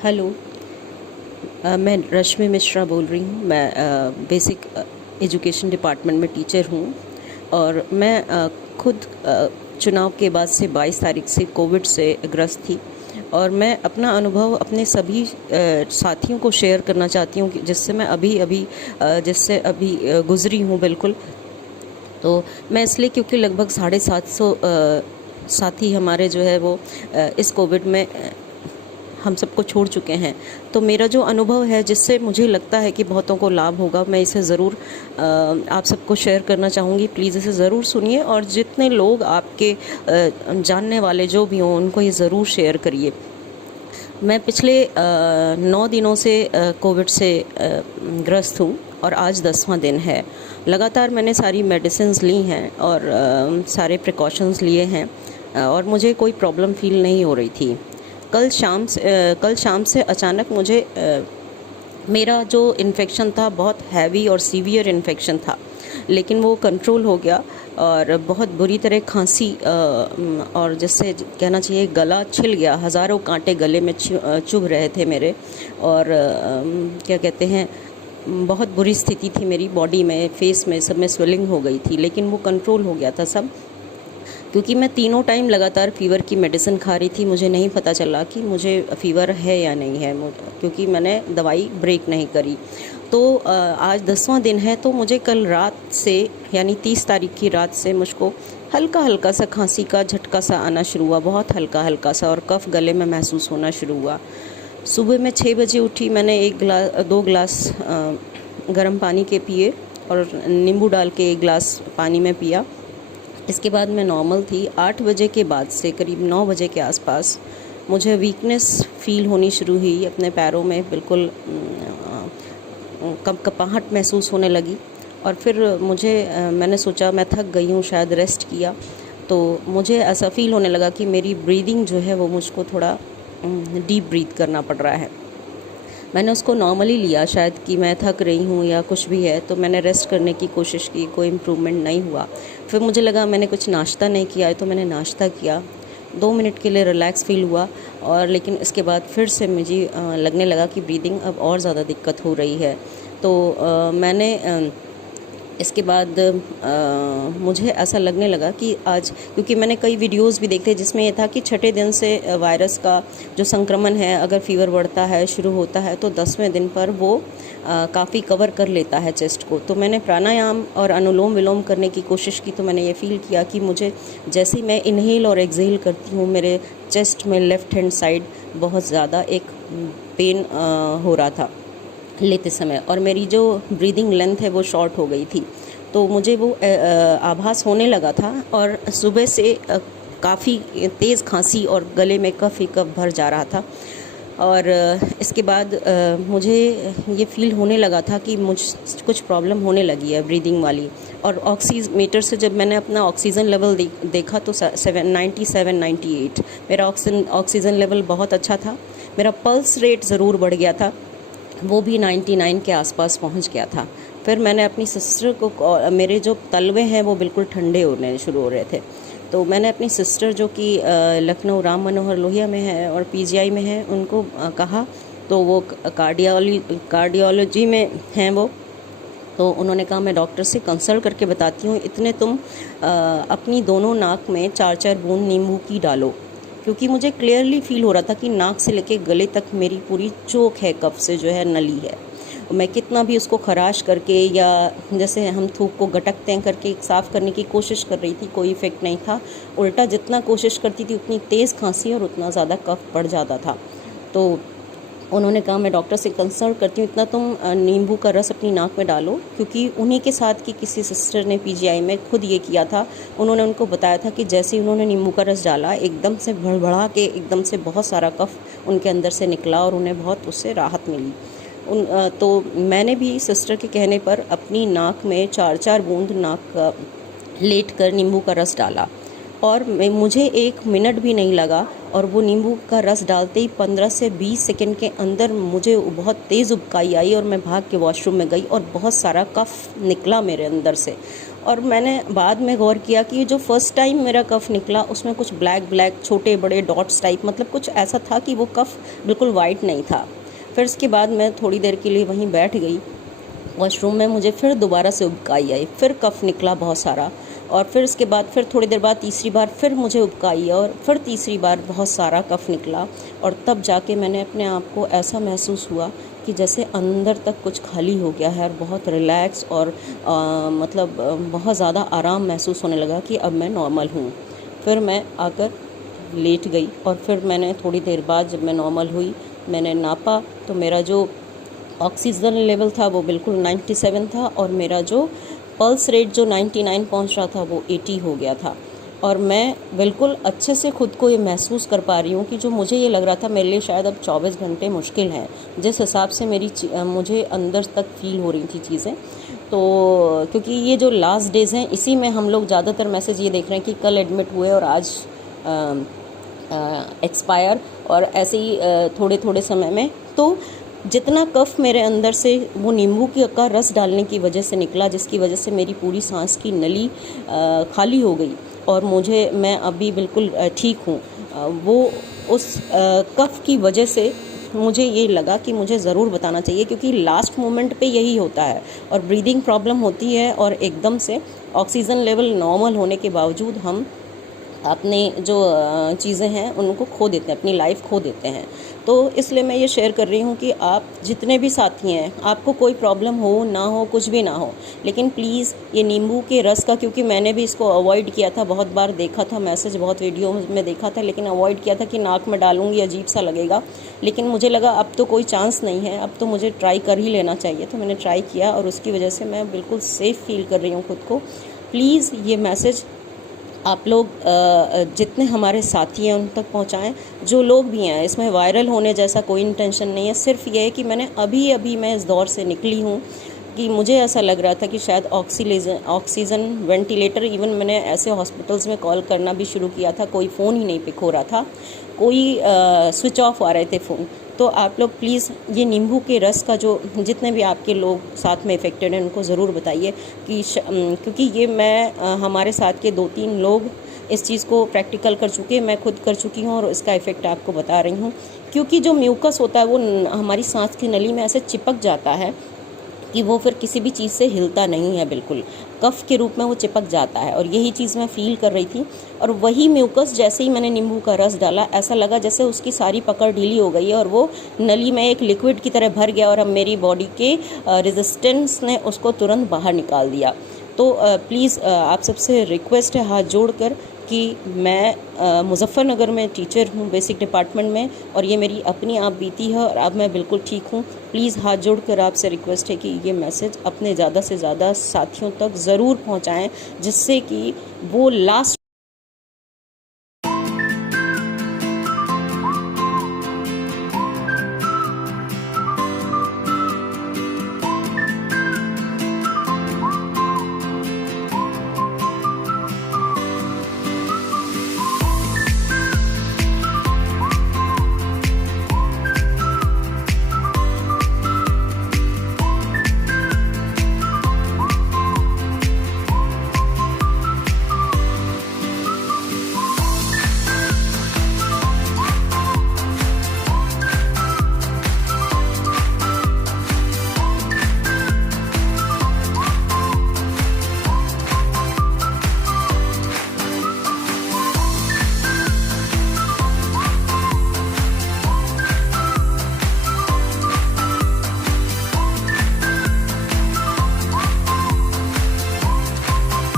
Hello. मैं रश्मि मिश्रा बोल रही हूँ। मैं बेसिक एजुकेशन डिपार्टमेंट में टीचर हूँ और मैं खुद चुनाव के बाद से 22 तारीख से कोविड से ग्रस्त थी और मैं अपना अनुभव अपने सभी साथियों को शेयर करना चाहती हूँ जिससे मैं अभी गुज़री हूँ बिल्कुल। तो मैं इसलिए क्योंकि लगभग 750 साथी हमारे जो है वो इस कोविड में हम सबको छोड़ चुके हैं। तो मेरा जो अनुभव है जिससे मुझे लगता है कि बहुतों को लाभ होगा, मैं इसे ज़रूर आप सबको शेयर करना चाहूँगी। प्लीज़ इसे ज़रूर सुनिए और जितने लोग आपके जानने वाले जो भी हों उनको ये ज़रूर शेयर करिए। मैं पिछले 9 दिनों से कोविड से ग्रस्त हूँ और आज 10वां दिन है। लगातार मैंने सारी मेडिसिन्स ली हैं और सारे प्रिकॉशंस लिए हैं और मुझे कोई प्रॉब्लम फ़ील नहीं हो रही थी। कल शाम से अचानक मुझे मेरा जो इन्फेक्शन था बहुत हैवी और सीवियर इन्फेक्शन था, लेकिन वो कंट्रोल हो गया और बहुत बुरी तरह खांसी और जिससे कहना चाहिए गला छिल गया। हज़ारों कांटे गले में चुभ रहे थे मेरे और क्या कहते हैं, बहुत बुरी स्थिति थी मेरी बॉडी में, फेस में, सब में स्वेलिंग हो गई थी, लेकिन वो कंट्रोल हो गया था सब, क्योंकि मैं तीनों टाइम लगातार फ़ीवर की मेडिसिन खा रही थी। मुझे नहीं पता चला कि मुझे फ़ीवर है या नहीं है, क्योंकि मैंने दवाई ब्रेक नहीं करी। तो आज 10वां दिन है, तो मुझे कल रात से यानी 30 तारीख की रात से मुझको हल्का हल्का सा खांसी का झटका सा आना शुरू हुआ, बहुत हल्का हल्का सा, और कफ़ गले में महसूस होना शुरू हुआ। सुबह मैं 6 बजे उठी, मैंने 2 गिलास गर्म पानी के पिए और नींबू डाल के 1 गिलास पानी में पिया। इसके बाद मैं नॉर्मल थी। 8 बजे के बाद से करीब 9 बजे के आसपास मुझे वीकनेस फ़ील होनी शुरू हुई अपने पैरों में, बिल्कुल कपकपाहट महसूस होने लगी और फिर मैंने सोचा मैं थक गई हूँ, शायद रेस्ट किया, तो मुझे ऐसा फ़ील होने लगा कि मेरी ब्रीदिंग जो है वो मुझको थोड़ा डीप ब्रीथ करना पड़ रहा है। मैंने उसको नॉर्मली लिया, शायद कि मैं थक रही हूँ या कुछ भी है, तो मैंने रेस्ट करने की कोशिश की, कोई इम्प्रूवमेंट नहीं हुआ। फिर मुझे लगा मैंने कुछ नाश्ता नहीं किया है, तो मैंने नाश्ता किया। 2 मिनट के लिए रिलैक्स फ़ील हुआ और लेकिन इसके बाद फिर से मुझे लगने लगा कि ब्रीदिंग अब और ज़्यादा दिक्कत हो रही है। तो मैंने इसके बाद मुझे ऐसा लगने लगा कि आज, क्योंकि मैंने कई वीडियोस भी देखे जिसमें ये था कि 6ठे दिन से वायरस का जो संक्रमण है, अगर फीवर बढ़ता है, शुरू होता है, तो 10वें दिन पर वो काफ़ी कवर कर लेता है चेस्ट को। तो मैंने प्राणायाम और अनुलोम विलोम करने की कोशिश की, तो मैंने ये फ़ील किया कि मुझे जैसे ही मैं इनहेल और एक्सहेल करती हूँ, मेरे चेस्ट में लेफ़्ट हैंड साइड बहुत ज़्यादा एक पेन हो रहा था लेते समय, और मेरी जो ब्रीदिंग लेंथ है वो शॉर्ट हो गई थी। तो मुझे वो आभास होने लगा था और सुबह से काफ़ी तेज़ खांसी और गले में कफ़ भर जा रहा था। और इसके बाद मुझे ये फ़ील होने लगा था कि कुछ प्रॉब्लम होने लगी है ब्रीदिंग वाली। और ऑक्सीमीटर से जब मैंने अपना ऑक्सीजन लेवल देखा तो 97-98 मेरा ऑक्सीजन लेवल बहुत अच्छा था। मेरा पल्स रेट ज़रूर बढ़ गया था, वो भी 99 के आसपास पहुंच गया था। फिर मैंने अपनी सिस्टर को, मेरे जो तलवे हैं वो बिल्कुल ठंडे होने शुरू हो रहे थे, तो मैंने अपनी सिस्टर जो कि लखनऊ राम मनोहर लोहिया में है और पीजीआई में है, उनको कहा, तो वो कार्डियोलॉजी में हैं वो, तो उन्होंने कहा मैं डॉक्टर से कंसल्ट करके बताती हूँ, इतने तुम अपनी दोनों नाक में 4-4 बूंद नींबू की डालो, क्योंकि मुझे क्लियरली फ़ील हो रहा था कि नाक से लेके गले तक मेरी पूरी चोक है, कफ से जो है नली है। मैं कितना भी उसको खराश करके या जैसे हम थूक को गटकते हैं करके साफ़ करने की कोशिश कर रही थी, कोई इफ़ेक्ट नहीं था। उल्टा जितना कोशिश करती थी उतनी तेज़ खांसी और उतना ज़्यादा कफ बढ़ जाता था। तो उन्होंने कहा मैं डॉक्टर से कंसल्ट करती हूँ, इतना तुम नींबू का रस अपनी नाक में डालो, क्योंकि उन्हीं के साथ की किसी सिस्टर ने पीजीआई में खुद ये किया था। उन्होंने उनको बताया था कि जैसे ही उन्होंने नींबू का रस डाला, एकदम से भड़बड़ा के एकदम से बहुत सारा कफ उनके अंदर से निकला और उन्हें बहुत उससे राहत मिली। तो मैंने भी सिस्टर के कहने पर अपनी नाक में 4-4 बूंद नाक लेट कर नींबू का रस डाला और मुझे 1 मिनट भी नहीं लगा, और वो नींबू का रस डालते ही 15 से 20 सेकंड के अंदर मुझे बहुत तेज़ उबकाई आई और मैं भाग के वॉशरूम में गई और बहुत सारा कफ निकला मेरे अंदर से। और मैंने बाद में गौर किया कि जो फर्स्ट टाइम मेरा कफ़ निकला उसमें कुछ ब्लैक ब्लैक छोटे बड़े डॉट्स टाइप, मतलब कुछ ऐसा था कि वो कफ़ बिल्कुल वाइट नहीं था। फिर उसके बाद मैं थोड़ी देर के लिए वहीं बैठ गई, वॉशरूम में मुझे फिर दोबारा से उबकाई आई, फिर कफ़ निकला बहुत सारा। और फिर उसके बाद फिर थोड़ी देर बाद तीसरी बार फिर मुझे उबकाई और फिर तीसरी बार बहुत सारा कफ़ निकला। और तब जाके मैंने अपने आप को ऐसा महसूस हुआ कि जैसे अंदर तक कुछ खाली हो गया है और बहुत रिलैक्स और मतलब बहुत ज़्यादा आराम महसूस होने लगा कि अब मैं नॉर्मल हूँ। फिर मैं आकर लेट गई और फिर मैंने थोड़ी देर बाद जब मैं नॉर्मल हुई, मैंने नापा तो मेरा जो ऑक्सीजन लेवल था वो बिल्कुल 97 था और मेरा जो पल्स रेट जो 99 पहुंच रहा था वो 80 हो गया था। और मैं बिल्कुल अच्छे से खुद को ये महसूस कर पा रही हूँ कि जो मुझे ये लग रहा था मेरे लिए शायद अब 24 घंटे मुश्किल हैं, जिस हिसाब से मुझे अंदर तक फील हो रही थी चीज़ें। तो क्योंकि ये जो लास्ट डेज़ हैं इसी में हम लोग ज़्यादातर मैसेज ये देख रहे हैं कि कल एडमिट हुए और आज एक्सपायर, और ऐसे ही थोड़े थोड़े समय में। तो जितना कफ़ मेरे अंदर से वो नींबू का रस डालने की वजह से निकला, जिसकी वजह से मेरी पूरी सांस की नली खाली हो गई और मैं अभी बिल्कुल ठीक हूँ। वो उस कफ़ की वजह से मुझे ये लगा कि मुझे ज़रूर बताना चाहिए, क्योंकि लास्ट मोमेंट पे यही होता है और ब्रीदिंग प्रॉब्लम होती है और एकदम से ऑक्सीजन लेवल नॉर्मल होने के बावजूद हम अपने जो चीज़ें हैं उनको खो देते हैं, अपनी लाइफ खो देते हैं। तो इसलिए मैं ये शेयर कर रही हूँ कि आप जितने भी साथी हैं, आपको कोई प्रॉब्लम हो ना हो, कुछ भी ना हो, लेकिन प्लीज़ ये नींबू के रस का, क्योंकि मैंने भी इसको अवॉइड किया था, बहुत बार देखा था मैसेज, बहुत वीडियो में देखा था, लेकिन अवॉइड किया था कि नाक में डालूंगी अजीब सा लगेगा। लेकिन मुझे लगा अब तो कोई चांस नहीं है, अब तो मुझे ट्राई कर ही लेना चाहिए। तो मैंने ट्राई किया और उसकी वजह से मैं बिल्कुल सेफ़ फील कर रही हूँ खुद को। प्लीज़ ये मैसेज आप लोग जितने हमारे साथी हैं उन तक पहुंचाएं, जो लोग भी हैं। इसमें वायरल होने जैसा कोई इंटेंशन नहीं है, सिर्फ ये है कि मैं इस दौर से निकली हूँ कि मुझे ऐसा लग रहा था कि शायद ऑक्सीजन वेंटिलेटर, इवन मैंने ऐसे हॉस्पिटल्स में कॉल करना भी शुरू किया था, कोई फ़ोन ही नहीं पिक हो रहा था, कोई स्विच ऑफ आ रहे थे फ़ोन। तो आप लोग प्लीज़ ये नींबू के रस का, जो जितने भी आपके लोग साथ में इफ़ेक्टेड हैं उनको ज़रूर बताइए कि क्योंकि ये हमारे साथ के 2-3 लोग इस चीज़ को प्रैक्टिकल कर चुके हैं, मैं खुद कर चुकी हूँ और इसका इफ़ेक्ट आपको बता रही हूँ। क्योंकि जो म्यूकस होता है वो हमारी सांस की नली में ऐसे चिपक जाता है कि वो फिर किसी भी चीज़ से हिलता नहीं है, बिल्कुल कफ के रूप में वो चिपक जाता है। और यही चीज़ मैं फ़ील कर रही थी। और वही म्यूकस जैसे ही मैंने नींबू का रस डाला, ऐसा लगा जैसे उसकी सारी पकड़ ढीली हो गई है और वो नली में एक लिक्विड की तरह भर गया और अब मेरी बॉडी के रेजिस्टेंस ने उसको तुरंत बाहर निकाल दिया। तो प्लीज़ आप सबसे रिक्वेस्ट है हाथ जोड़कर कि मैं मुज़फ़्फ़रनगर में टीचर हूँ बेसिक डिपार्टमेंट में, और ये मेरी अपनी आप बीती है और अब मैं बिल्कुल ठीक हूँ। प्लीज़ हाथ जोड़कर आपसे रिक्वेस्ट है कि ये मैसेज अपने ज़्यादा से ज़्यादा साथियों तक ज़रूर पहुँचाएँ, जिससे कि वो लास्ट